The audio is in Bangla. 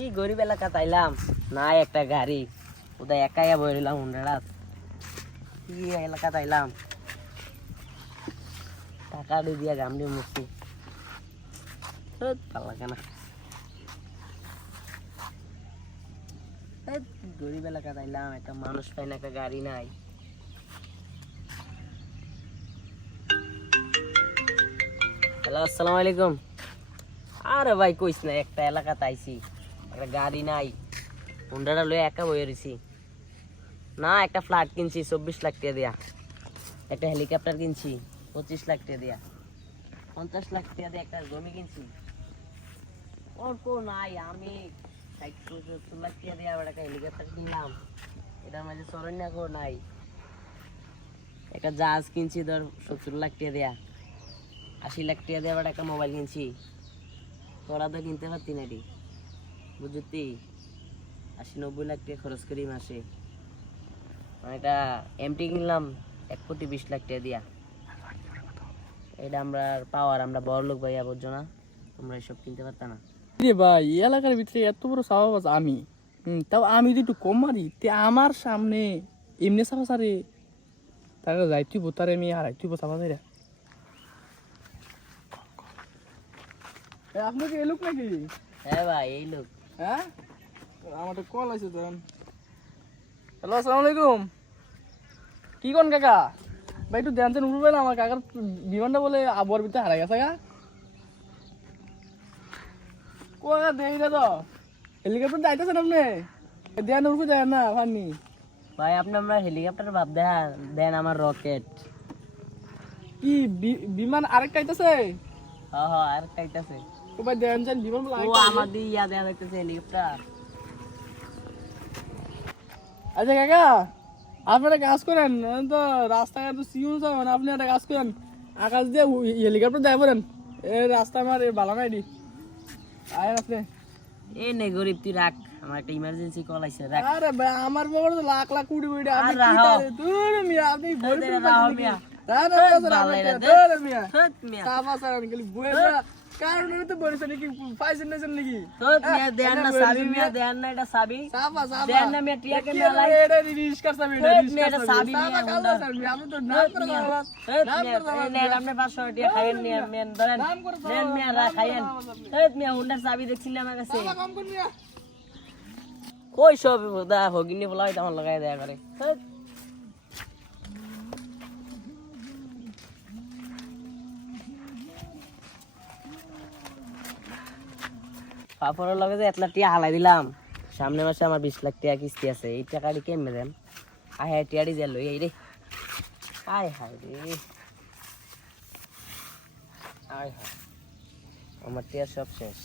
কি গরিব এলাকা তাইলাম না একটা গাড়ি ওটা একাই বইলাম হুন্ডারাত কি এলাকা তাইলাম টাকা দিয়া গামলি মুক্তি ভালো লাগে না গরিব এলাকা তাইলাম একটা মানুষ পাই না একটা গাড়ি নাই হ্যালো আসসালামু আলাইকুম আরে ভাই কইস না একটা এলাকা তাইছি একটা গাড়ি নাই হুন্ডাটা লয়ে একা বইয়ে রইছি না একটা ফ্ল্যাট কিনছি 24 লাখ টাকা দিয়া একটা হেলিকপ্টার কিনছি 25 লাখ টাকা দিয়া 50 লাখ টাকা দিয়ে একটা জমি কিনছি অল্প নাই আমি 60-70 লাখ টাকা দিয়ে আবার একটা হেলিকপ্টার কিনলাম এটার মাঝে সরণ্যাকও নাই একটা জাহাজ কিনছি ধর 70 লাখ টাকা দিয়া 80 লাখ টাকা দিয়ে আবার একটা মোবাইল কিনছি তোরা তো কিনতে পারতি না রে বুঝতি 80-90 লাখ টাকা খরচ করি মাসে একটা এমটি কিনলাম 1,20 লাখ টাকা দিয়া এটা আমরা পাওয়ার আমরা বড় লোক ভাইয়া বুঝছো না তোমরা এসব কিনতে পারতা না রে ভাই এই এলাকার ভিতরে এত বড় সাহস আমি তাও আমি যদি একটু কম মারি তে আমার সামনে এমনি সাহস আরে তারা যাইতুই বোতারে আমি হারাইতুই বোতাবা রে আপনি কি এই লোক নাকি হ্যাঁ ভাই এই লোক হ্যাঁ আমার তো কল আছে ধরেন হ্যালো আসসালামু আলাইকুম কি কোন কাকা ভাই একটু ধ্যান চান উঠবে না আমার কাকার বিমানটা বলে আবহাওয়ার ভিতরে হারাই গেছে গা কোয়া দেই না তো হেলিকপ্টার যাইতেছেন আপনি ধ্যান উঠবে যায় না ফানি ভাই আপনি আমরা হেলিকপ্টার ভাব দেন আমার রকেট কি বিমান আরেকটা আইতাছে হ্যাঁ হ্যাঁ আর কাইতাছে ও ভাই ধ্যান চান বিমান বলে ও আমাদের ইয়া দেয়া দেখতেছে হেলিকপ্টার আচ্ছা কাকা আপনি একটা কাজ করেন তো রাস্তাঘাট তো সিউন যাবেন আপনি একটা কাজ করেন আকাশ দিয়ে হেলিকপ্টার দেয় পড়েন এই রাস্তা আমার ভালো নাই দি আয়েন আপনি এই নে গরিব তুই রাখ আমার একটা ইমার্জেন্সি কল আইছে রাখ আরে ভাই আমার বড় তো লাখ লাখ কোটি কোটি আপনি আর কি রাহো। করে দূর মিয়া আপনি গরিব রাহো মিয়া। দূর মিয়া সত মিয়া সাবা সারা গলি বইরা কারণ তো বলেছ নাকি পয়সা নেছেন নাকি সত মিয়া দেন না সাবি মিয়া দেন না এটা সাবি সাবা সাবা দেন না মিয়া টিয়া কে মেলাই এটা রিস্কার সাবি এটা সত মিয়া রিস্কার এটা সাবি সাবি মিয়া কালো সাবি আমি তো নাম করে দাও সত মিয়া নেন আপনি 500 টিয়া খাইয়েন নিয়া মেন ধরেন নেন মিয়া রা খাইয়েন সত মিয়া হুন্ডার সাবি দেখছিলেন আমার কাছে কাম কোন মিয়া কই সব দা হগিনি বলাই তখন লাগাই দেয়া করে সত পাপড়ের লগে যে 1 লাখ টাকা হালাই দিলাম সামনে মাসে আমার 20 লাখ টাকা কিস্তি আছে এই টাকাটি কেমনে দেন আয় হায় টিয়াড়ি যে লই এই রে আয় হায় রে আয় হায় আমার টিয়া সব শেষ